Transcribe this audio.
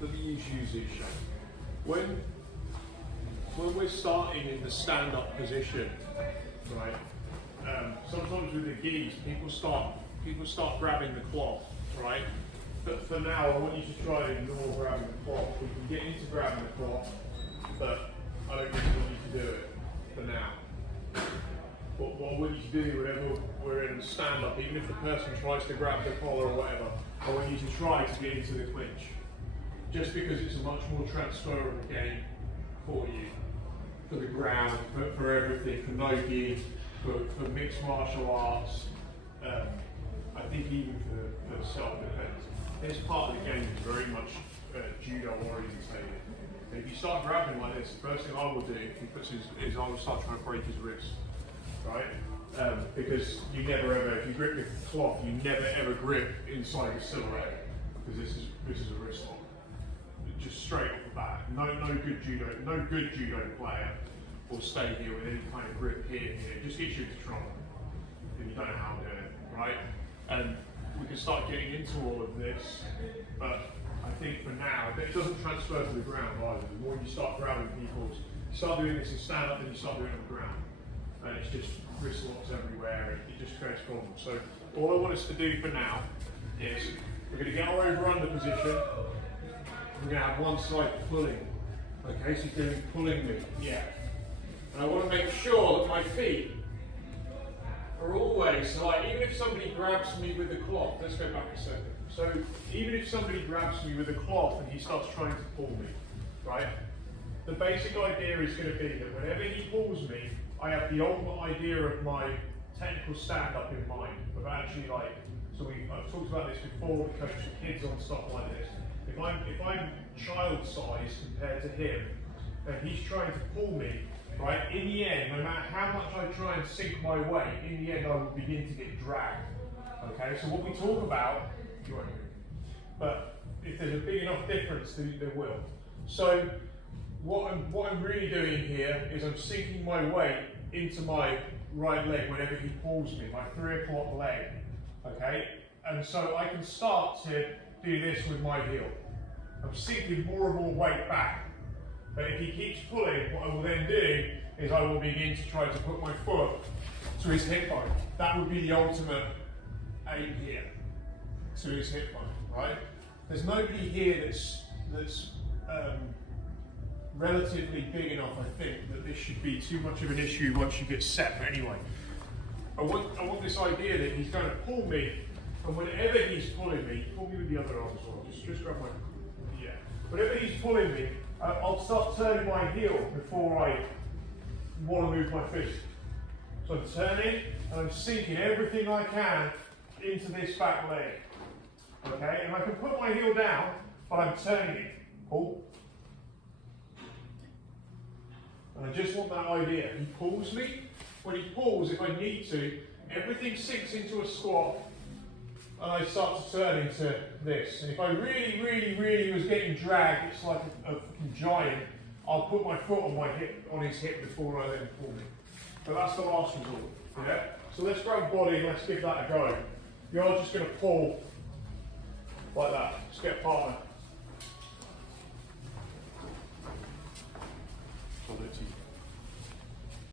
let me use you, Zusha. When we're starting in the stand-up position, right? Sometimes with the gis, people start grabbing the cloth, right? But for now, I want you to try and ignore grabbing the cloth. We can get into grabbing the cloth, but I don't really want you to do it for now. What I want you to do whenever we're in stand-up, even if the person tries to grab the collar or whatever, I want you to try to get into the clinch. Just because it's a much more transferable game for you, for the ground, for everything, for no-gi, for mixed martial arts, I think even for self-defense. This part of the game is very much judo orientated. If you start grabbing like this, the first thing I will do if he puts is I will start trying to break his wrist, right? Because you never ever, if you grip the cloth, you never ever grip inside the silhouette, because this is a wrist lock. Just straight off the bat. No good judo player will stay here with any kind of grip here. It just gets you into trouble if you don't know how to do it, right? And we can start getting into all of this, but I think for now, it doesn't transfer to the ground either. The more you start grabbing people, you start doing this in stand-up, then you start doing it on the ground. And it's just wrist locks everywhere, it just creates problems. So all I want us to do for now is, we're going to get our over-under position. We're going to have one side pulling. Okay, so he's going to be pulling me, yeah. And I want to make sure that my feet are always, so like, even if somebody grabs me with the cloth, let's go back a second. So even if somebody grabs me with a cloth and he starts trying to pull me, right? The basic idea is going to be that whenever he pulls me, I have the ultimate idea of my technical stand-up in mind. Of actually like, I've talked about this before, we coach the kids on stuff like this. If I'm child-sized compared to him, and he's trying to pull me, right, in the end, no matter how much I try and sink my weight, in the end I will begin to get dragged. Okay, so what we talk about, you won't hear it, but if there's a big enough difference, there will. So what I'm really doing here is I'm sinking my weight into my right leg whenever he pulls me, my 3 o'clock leg. Okay, and so I can start to do this with my heel. I'm sinking more and more weight back. But if he keeps pulling, what I will then do is I will begin to try to put my foot to his hip bone. That would be the ultimate aim here, to his hip bone, right? There's nobody here that's relatively big enough, I think, that this should be too much of an issue once you get set. But anyway, I want this idea that he's going to pull me, and whenever he's pulling me, pull me with the other arm as well, just grab my, yeah. Whenever he's pulling me, I'll start turning my heel before I want to move my fist. So I'm turning, and I'm sinking everything I can into this back leg. Okay, and I can put my heel down, but I'm turning it. Pull. And I just want that idea. He pulls me. When he pulls, if I need to, everything sinks into a squat, and I start to turn into this. And if I really was getting dragged, it's like a giant, I'll put my foot on his hip before I let him pull me. But that's the last resort. Yeah? So let's grab body and let's give that a go. You're just going to pull like that. Just get a partner.